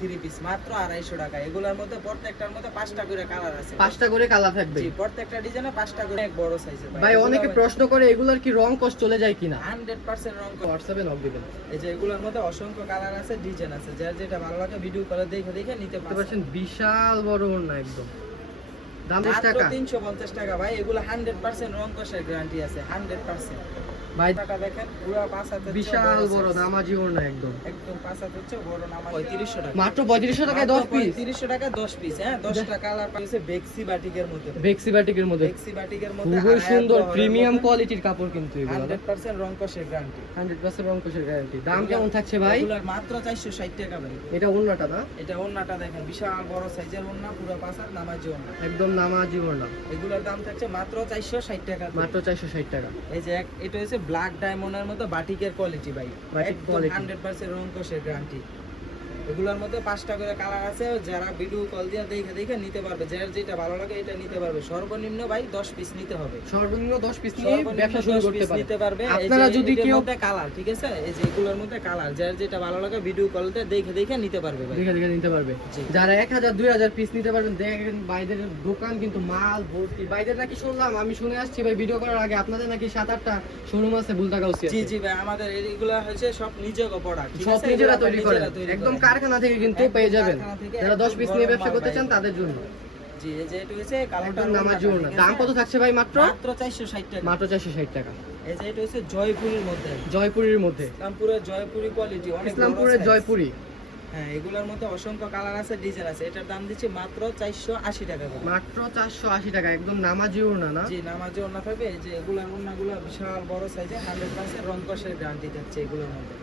Three piece মাত্র 250 টাকা। এগুলোর মধ্যে প্রত্যেকটার মধ্যে 5টা করে কালার আছে। 5টা করে কালার থাকবে। জি, প্রত্যেকটা ডিজাইনে 5টা করে, এক বড় সাইজের। ভাই অনেকে প্রশ্ন করে এগুলার কি রং কস চলে যায় কিনা? 100% রং কস। হোয়াটসঅ্যাপে নক দিবেন। এই যে এগুলোর মধ্যে অসংখ্য কালার আছে, ডিজাইন আছে, যার যেটা ভালো লাগে ভিডিও করে দেখে দেখে নিতে পারবেন। বিশাল বড় ওড়না একদম। দাম 10 মাত্র টাকা। 350 টাকা ভাই। এগুলো 100% রং কষের গ্যারান্টি আছে, 100%। ভাই টাকা দেখেন পুরো 5 হাতে বিশাল বড় নামাজি ওড়না একদম। একদম 5 হাতে হচ্ছে বড় নামাজ। 3500 টাকা। মাত্র 3500 টাকায় 10 পিস। 3500 টাকা 10 পিস। হ্যাঁ, 10টা কালার পাইছে বেক্সি বাটিকের মধ্যে। বেক্সি বাটিকের মধ্যে। বেক্সি বাটিকের মধ্যে খুবই সুন্দর প্রিমিয়াম কোয়ালিটির কাপড় কিন্তু এগুলো। 100% রং কষের গ্যারান্টি। 100% রং কষের গ্যারান্টি। দাম কেমন থাকছে ভাই? এগুলোর মাত্র 460 টাকা ভাই। এটা ওড়নাটা না? এটা ওড়নাটা দেখেন, বিশাল বড় সাইজের ওড়না, পুরো 5 হাত নামাজি ওড়না। একদম নামাজি ওড়না। এগুলোর দাম থাকছে মাত্র 460 টাকা। মাত্র 460 টাকা। এই যে এটা হচ্ছে ব্ল্যাক ডায়মন্ডের মতো বাটিকের কোয়ালিটি ভাই, একদম 100% রং কষের গ্যারান্টি। এগুলোর মধ্যে 5টা করে কালার আছে, যারা ভিডিও কল দিয়ে দেখে দেখে নিতে পারবে, যার যেটা ভালো লাগে এটা নিতে পারবে। সর্বনিম্ন ভাই 10 পিস নিতে হবে। সর্বনিম্ন 10 পিস নিয়ে ব্যবসা শুরু করতে পারবে। আপনারা যদি কেউ কালার, ঠিক আছে, এই যে এগুলোর মধ্যে কালার, যার যেটা ভালো লাগে ভিডিও কল দিয়ে দেখে দেখে নিতে পারবে ভাই। দেখে দেখে নিতে পারবে। যারা 1000 2000 পিস নিতে পারবেন, দেখেন ভাইদের দোকান কিন্তু মাল ভর্তি। ভাইদের নাকি শুনলাম, আমি শুনে আসছি ভাই ভিডিও করার আগে, আপনাদের নাকি 7-8টা শোরুম আছে বুলতাগাউসি। জি জি ভাই, আমাদের এগুলো হচ্ছে সব নিজের প্রোডাক্ট, ঠিক সব আছে, নিজেরা তৈরি করে, একদম কারখানা থেকে কিন্তু পেয়ে যাবেন। যারা 10 পিস নিয়ে ব্যবসা করতে চান তাদের জন্য। জি, এই যে এটা হচ্ছে কালারটা নামাজি ওড়না। দাম কত থাকছে ভাই? মাত্র 460 টাকা। মাত্র 460 টাকা। এই যে এটা হচ্ছে জয়পুরের মধ্যে, জয়পুরের মধ্যে, ইসলামপুরের জয়পুরি কোয়ালিটি, অনেক ইসলামপুরের জয়পুরি। হ্যাঁ, এগুলোর মধ্যে অসংখ্য কালার আছে, ডিজাইন আছে। এটার দাম দিচ্ছি মাত্র 480 টাকা করে। মাত্র 480 টাকা। একদম নামাজি ওড়না না? জি, নামাজি ওড়না থাকবে। এই যে এগুলোর ওড়নাগুলো বিশাল বড় সাইজে, 100% রং কষের গ্যারান্টি থাকছে এগুলোর মধ্যে।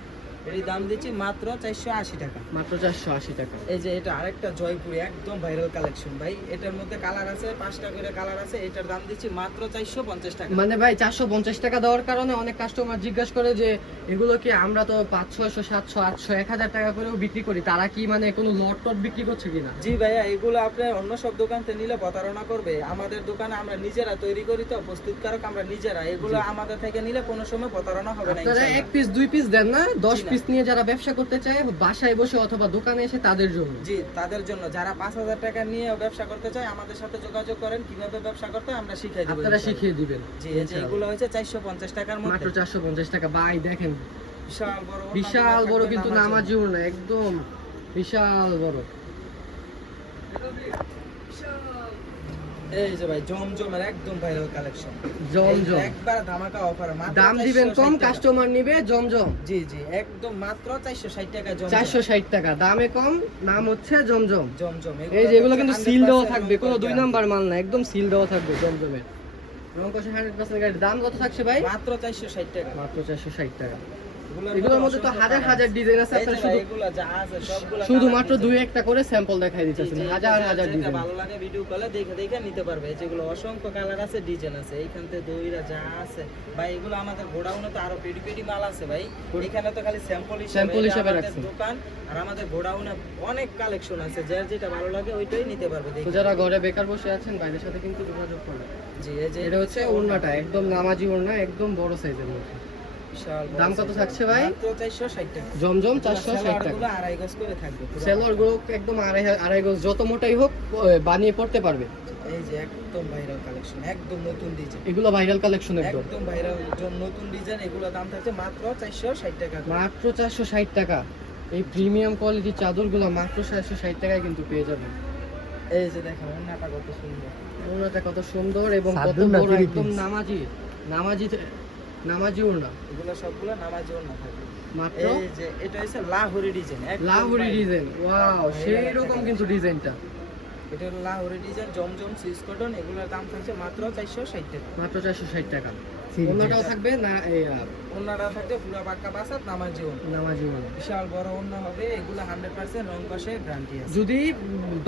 এর দাম দিচ্ছি মাত্র 480 টাকা। মাত্র 480 টাকা। এই যে এটা আরেকটা জয়পুরি, একদম ভাইরাল কালেকশন ভাই। এটার মধ্যে কালার আছে, 5টা করে কালার আছে। এটার দাম দিচ্ছি মাত্র 450 টাকা। মানে ভাই 450 টাকা দেওয়ার কারণে অনেক কাস্টমার জিজ্ঞাসা করে যে এগুলো কি আমরা তো 500 600 700 800 1000 টাকা করেও বিক্রি করি, তারা কি মানে কোনো লট টট বিক্রি করছে কিনা? জি ভাইয়া, এগুলো আপনার অন্য সব দোকান থেকে নিলে প্রতারণা করবে। আমাদের দোকানে আমরা নিজেরা তৈরি করি, তো প্রস্তুতকারক আমরা নিজেরা। এগুলো আমাদের থেকে নিলে কোনো সময় প্রতারণা হবে না আপনারা ইনশাআল্লাহ। 1 পিস 2 পিস দেন না, 10 পিস নিয়ে যারা ব্যবসা করতে চায় বাসায় বসে অথবা দোকানে এসে তাদের জন্য। জি, তাদের জন্য। যারা 5000 টাকা নিয়ে ব্যবসা করতে চায় আমাদের সাথে যোগাযোগ করেন, কিভাবে ব্যবসা করতে হয় আমরা শিখিয়ে দেব। আপনারা শিখিয়ে দিবেন। জি, এই যে এগুলো হচ্ছে 450 টাকার মধ্যে, মাত্র 450 টাকা। ভাই দেখেন বিশাল বড়, বিশাল বড় কিন্তু নামাজি ওড়না, একদম বিশাল বড়। এই যে ভাই জমজমের একদম ভাইরাল কালেকশন। জমজম একবার ধামাকা অফার, দাম দিবেন কম, কাস্টমার নিবে জমজম। জি জি, একদম মাত্র 460 টাকা জমজম। 460 টাকা, দামে কম, নাম হচ্ছে জমজম। জমজম এই যে এগুলো কিন্তু সিল দেওয়া থাকবে, কোনো 2 নাম্বার মাল না, একদম সিল দেওয়া থাকবে জমজমের। রং কষে 100% গাড়ি। দাম কত থাকছে ভাই? মাত্র 460 টাকা। মাত্র 460 টাকা। এগুলোর মধ্যে তো হাজার হাজার ডিজাইন আছে, আপনারা শুধু এগুলো যা আছে সবগুলো শুধুমাত্র 2-1টা করে স্যাম্পল দেখাই দিতেছেন। হাজার হাজার ডিজাইন। ভালো লাগে ভিডিও কলে দেখে দেখে নিতে পারবে। যেগুলো অসংখ্য কালার আছে, ডিজাইন আছে, এইখান থেকে দইরা যা আছে ভাই, এগুলো আমাদের গোডাউনে তো আরো পেডি পেডি মাল আছে ভাই। এখানে তো খালি স্যাম্পল হিসেবে রাখছি দোকান, আর আমাদের গোডাউনে অনেক কালেকশন আছে, যার যেটা ভালো লাগে ওইটাই নিতে পারবে। তো যারা ঘরে বেকার বসে আছেন বাইরের সাথে কিন্তু যোগাযোগ করবেন। জি, এই যে এটা হচ্ছে ওড়নাটা, একদম নামাজি ওড়না, একদম বড় সাইজের মধ্যে। দাম কত থাকছে ভাই? মাত্র 460 টাকা। জমজম 460 টাকা। এগুলো আড়াই গজ করে থাকবে। সেলর গুলো একদম আড়াই গজ, যত মোটাই হোক বানিয়ে পড়তে পারবে। এই যে একদম ভাইরাল কালেকশন, একদম নতুন ডিজাইন। এগুলো ভাইরাল কালেকশন, একদম ভাইরাল নতুন ডিজাইন। এগুলো দাম থাকছে মাত্র 460 টাকা। মাত্র 460 টাকা। এই প্রিমিয়াম কোয়ালিটির চাদরগুলো মাত্র 460 টাকায় কিন্তু পেয়ে যাবেন। এই যে দেখেন ওড়নাটা কত সুন্দর, ওড়নাটা কত সুন্দর এবং কত বড়, একদম নামাজি ওড়না। এগুলো সবগুলো নামাজি ওড়না থাকবে মাত্র। এই যে এটা হচ্ছে Lahori design, Lahori design. Wow, সেই রকম কিন্তু ডিজাইনটা। এটা হলো লাহোরি ডিজাইন, জমজম সুইস কটন। এগুলোর দাম থাকছে মাত্র 460 টাকা। মাত্র 460 টাকা। ওড়নাটাও থাকবে না, এই ওড়নাটা থাকবে পুরো পাক্কা পাসাত নামাজি ওড়না। নামাজি ওড়না বিশাল বড় ওড়না হবে। এগুলো 100% রং কষে গ্যারান্টি আছে। যদি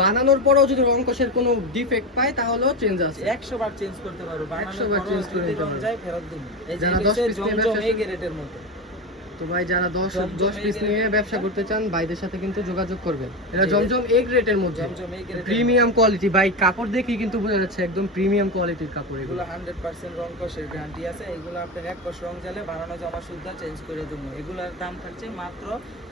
বানানোর পরেও যদি রং কষের কোনো ডিফেক্ট পায় তাহলেও চেঞ্জ আছে। 100 বার চেঞ্জ করতে পারো, 100 বার চেঞ্জ করে যদি নিতে রং পারো। যায় ফেরত দিন। এই যে যারা এটা 10 হচ্ছে পিস নিয়ে জমজম ব্যবসা এই গ্রেডের মধ্যে। তো ভাই যারা 10 জমজম পিস এই নিয়ে grade-এর ব্যবসা মধ্যে। করতে চান ভাইদের সাথে কিন্তু যোগাযোগ করবেন। এটা জি, জমজম এ গ্রেডের মধ্যে, জমজম এই grade-এর প্রিমিয়াম কোয়ালিটি ভাই, কাপড় দেখেই কিন্তু বোঝা যাচ্ছে একদম প্রিমিয়াম কোয়ালিটির কাপড় এগুলো। এগুলো 100% রং কষের গ্যারান্টি আছে। এগুলো আপনার এক কষ রং জালে বানানো জামা সুদ্ধা চেঞ্জ করে দেবো। এগুলোর দাম থাকছে মাত্র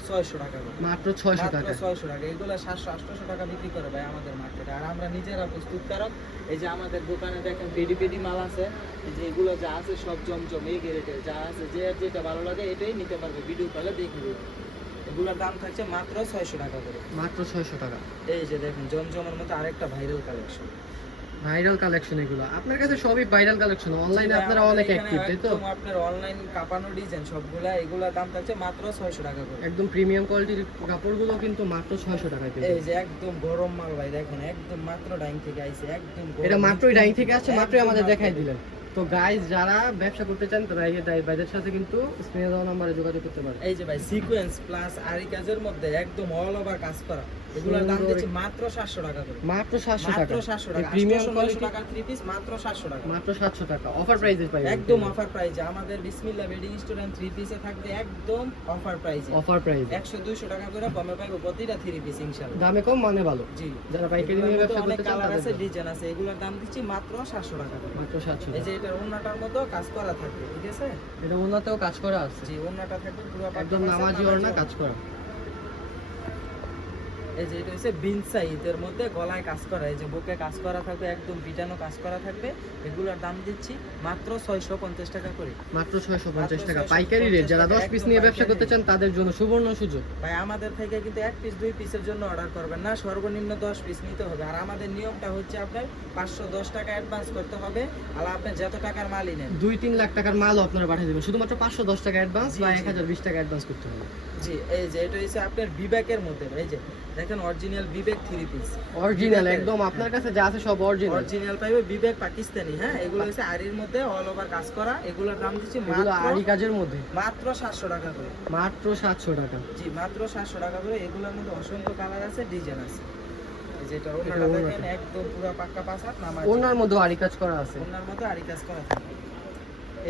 600 টাকা করে। মাত্র 600 টাকা। 600 টাকা। এগুলো 700-800 টাকা বিক্রি করে ভাই আমাদের মার্কেটে। আর আমরা নিজেরা প্রস্তুতকারক। এই যে আমাদের দোকানে দেখেন পেডি মাল আছে, এই যে এগুলো যা আছে সব জমজম এই গ্রেডের যা আছে, যে যেটা ভালো লাগে এটাই নিতে পারবে, ভিডিও কলে দেখে দেবে। এগুলোর দাম থাকছে মাত্র 600 টাকা করে। মাত্র 600 টাকা। এই যে দেখেন জমজমের মতো আরেকটা ভাইরাল কালেকশন। ভাইরাল কালেকশন এগুলো আপনার কাছে সবই ভাইরাল কালেকশন। অনলাইনে আপনারা অনেক অ্যাক্টিভ, তাই তো? আপনার অনলাইন কাপানো ডিজাইন সবগুলা, এগুলা দাম থাকছে মাত্র 600 টাকা করে। একদম প্রিমিয়াম কোয়ালিটির কাপড়গুলো কিন্তু মাত্র 600 টাকায় পেয়ে এই যে একদম গরম মাল ভাই, দেখেন একদম মাত্র ডাইং থেকে আইছে, একদম গরম। এটা মাত্রই ডাইং থেকে আসছে, মাত্রই আমাদের একদম দেখাই মাত্র। দিলেন। তো গাইস যারা ব্যবসা করতে চান তারা এই ভাইদের সাথে কিন্তু স্ক্রিনে দেওয়া নম্বরে যোগাযোগ করতে পারেন। এই যে ভাই সিকোয়েন্স প্লাস আরি কাজের মধ্যে একদম অল ওভার কাজ করা, এগুলোর দাম সুন্দর। দিচ্ছি মাত্র 700 টাকা করে। মাত্র 700 টাকা। মাত্র 700 টাকা। প্রিমিয়াম 800 কোয়ালিটি টাকার 3 পিস মাত্র 700 টাকা। মাত্র 700 টাকা অফার প্রাইসে পাই একদম অফার প্রাইজে আমাদের বিসমিল্লাহ ওয়েডিং স্টোরেন্ট 3 পিসে থাকবে একদম অফার প্রাইজে। অফার প্রাইস 100-200 টাকা করে কমে পাইবো প্রতিটা 3 পিস ইনশাআল্লাহ। দামে কম মানে ভালো। জি, যারা পাইকারি এগুলোর নিয়ে মধ্যে ব্যবসা অনেক করতে চান কালার তাদের আছে, জন্য। ডিজাইন আছে, এগুলোর দাম দিচ্ছি মাত্র 700 টাকা করে। মাত্র 700 এই যে টাকা। এটার ওন্নাটার মতো কাজ করা থাকবে, ঠিক আছে? এটা ওনাতেও কাজ করা আছে, জি, ওন্নাটা থাকবে পুরো একদম নামাজি ওড়না কাজ করা। এই যে এটা হচ্ছে বিনসাইদের মধ্যে গলায় কাজ করা, এই যে বুকে কাজ করা থাকবে, একদম পিটানো কাজ করা থাকবে। এগুলোর দাম দিচ্ছি মাত্র 650 টাকা করে। মাত্র 650 টাকা 650 পাইকারি রেট। যারা 10 পিস একদম নিয়ে ব্যবসা পাইকারি করতে চান তাদের জন্য সুবর্ণ সুযোগ। ভাই আমাদের থেকে কিন্তু 1 পিস 2 পিসের জন্য অর্ডার করবেন না, সর্বনিম্ন 10 পিস নিতে হবে। আর আমাদের নিয়মটা হচ্ছে আপনার 510 টাকা অ্যাডভান্স করতে হবে, আর আপনি যত টাকার মালই নেন। 2-3 লাখ টাকার মালও আপনারা পাঠিয়ে দেবেন, শুধুমাত্র 510 টাকা অ্যাডভান্স জি, বা জি। 1020 টাকা অ্যাডভান্স করতে হবে। জি, এই যে এটা হচ্ছে আপনার বিবেকের মধ্যে, এই যে দেখেন অরিজিনাল বিবেক 3 পিস। অরিজিনাল একদম আপনার কাছে যা আছে সব অরিজিনাল। অরিজিনাল পাইবে বিবেক পাকিস্তানি, হ্যাঁ? এগুলো হচ্ছে আরির মধ্যে অল ওভার কাজ করা, এগুলোর দাম দিচ্ছি এগুলো আরি মাত্র কাজের মধ্যে 700 টাকা করে। মাত্র 700 টাকা। জি, মাত্র 700 টাকা করে। এগুলোর মধ্যে অসংখ্য কালার আছে, ডিজাইন আছে। এই যে এটা এটা ওনাটা ওড়নাটা। দেখেন একদম পুরো পাক্কা পাসাত নামাজ। ওনার মধ্যে আরি কাজ করা আছে। ওনার মধ্যে আরি কাজ করা থাকে।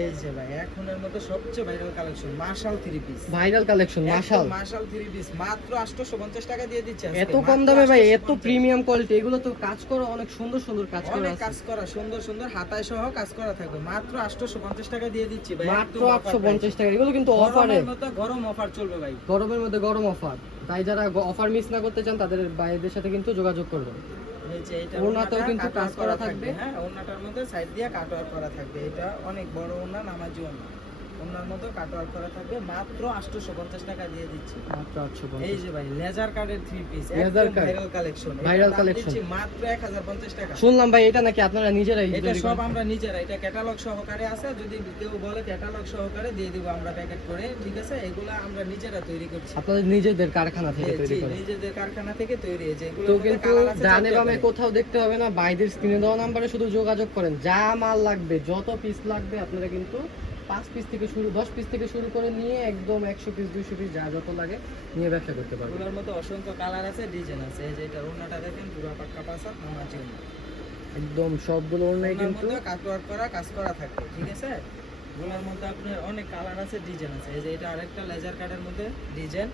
এই যে ভাই এখনের মধ্যে সবচেয়ে viral collection marshal 3 piece. Viral collection marshal. Marshal 3 piece মাত্র 850 টাকা দিয়ে দিচ্ছি আজকে। এত কম মাত্র দামে ভাই, এত 850 প্রিমিয়াম কোয়ালিটি, এগুলো তো কাজ করা অনেক সুন্দর সুন্দর কাজ করা অনেক আছে। কাজ করা, সুন্দর সুন্দর হাতায় সহ কাজ করা থাকবে। মাত্র 850 টাকা দিয়ে দিচ্ছি ভাই, মাত্র একদম offer 850 price। টাকা। এগুলো কিন্তু অফারে, গরমের মতো গরম অফার চলবে ভাই। গরমের মধ্যে গরম অফার। তাই যারা অফার মিস না করতে চান তাদের ভাইদের সাথে কিন্তু যোগাযোগ করবেন। এই যে এটা ওড়নাতেও কিন্তু কাটওয়ার্ক কাজ করা থাকবে। হ্যাঁ, ওড়নাটার মধ্যে সাইড দিয়ে কাটওয়ার্ক করা থাকবে। এটা অনেক বড় ওড়না, নামাজি ওড়না। ওড়নার মধ্যে কাটওয়ার্ক করা থাকবে, মাত্র 850 টাকা দিয়ে দিচ্ছি। মাত্র 850। এই যে ভাই লেজার কার্ডের 3 পিস, লেজার একদম card. Viral collection. Viral collection. দিচ্ছি মাত্র 1050 টাকা। শুনলাম ভাই এটা নাকি আপনারা নিজেরাই এটা তৈরি সব করেন? আমরা নিজেরা, এটা ক্যাটালগ সহকারে আছে। যদি কেউ বলে ক্যাটালগ সহকারে দিয়ে দিব আমরা প্যাকেট করে, ঠিক আছে? এগুলা আমরা নিজেরা তৈরি করছি। আপনাদের নিজেদের কারখানা থেকে তৈরি জি, করেন? নিজেদের কারখানা থেকে তৈরি। এই যে এগুলো তো কিন্তু ডানে বামে কোথাও দেখতে হবে না, বাইদের স্ক্রিনে দেওয়া নাম্বারে শুধু যোগাযোগ করেন। যা মাল লাগবে, যত পিস লাগবে আপনারা কিন্তু 5 পিস থেকে শুরু, 10 পিস থেকে শুরু করে নিয়ে একদম 100 পিস 200 পিস যা যত লাগে নিয়ে ব্যবসা করতে পারবেন। এগুলোর মধ্যে অসংখ্য কালার আছে, ডিজাইন আছে। এই যে এটা ওড়নাটা দেখেন পুরো পাক্কা পাসাত নামাজি ওড়না। একদম সবগুলো ওড়নাই ওড়নার কিন্তু মধ্যে কাটওয়ার্ক করা কাজ করা থাকবে, ঠিক আছে? এগুলোর মধ্যে আপনার অনেক কালার আছে, ডিজাইন আছে। এই যে এটা আরেকটা লেজার কার্ডের মধ্যে ডিজাইন,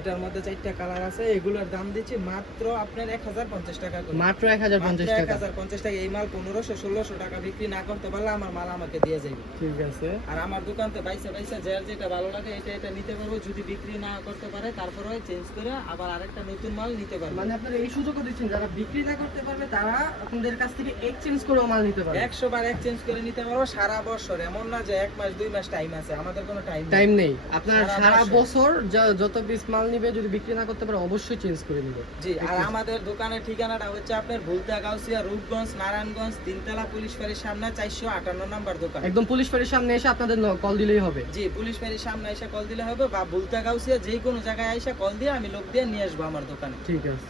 এটার মধ্যে 4টা কালার আছে। এগুলোর দাম দিচ্ছি মাত্র আপনার 1050 টাকা করে। মাত্র 1050 টাকা। 1050 টাকা। এই মাল 1500-1600 টাকা বিক্রি না করতে পারলে আমার মাল আমাকে দিয়ে যাবে। ঠিক আছে। আর আমার দোকানতে বাইসা যার যেটা ভালো লাগে এটা নিতে পারবো। যদি বিক্রি না করতে পারে তারপরে চেঞ্জ করে আবার আরেকটা নতুন মাল নিতে পারবে। মানে আপনারা এই সুযোগও দিচ্ছেন, যারা বিক্রি না করতে পারবে তারা আপনাদের কাছ থেকে এক্সচেঞ্জ করে মাল নিতে পারবে। 100 বার এক্সচেঞ্জ করে নিতে পারবো সারা বছর। এমন না যে 1 মাস 2 মাস টাইম আছে, আমাদের কোনো টাইম নেই। আপনারা সারা সারা বছর। বছর যত পিস মাল নিবে, যদি বিক্রি না করতে পারে অবশ্যই চেঞ্জ করে নিবে। জি। আর আমাদের দোকানের ঠিকানাটা হচ্ছে আপনার ভুলতা গাউসিয়া, রূপগঞ্জ, নারায়ণগঞ্জ, তিনতলা পুলিশ ফাঁড়ির সামনে 458 নাম্বার দোকান। একদম পুলিশ ফাঁড়ির সামনে এসে আপনাদের কল দিলেই হবে। জি, পুলিশ ফাঁড়ির সামনে এসে কল দিলে হবে, বা ভুলতা গাউসিয়া যে কোনো জায়গায় এসে কল দিয়ে আমি লোক দিয়ে নিয়ে আসবো আমার দোকানে। ঠিক আছে।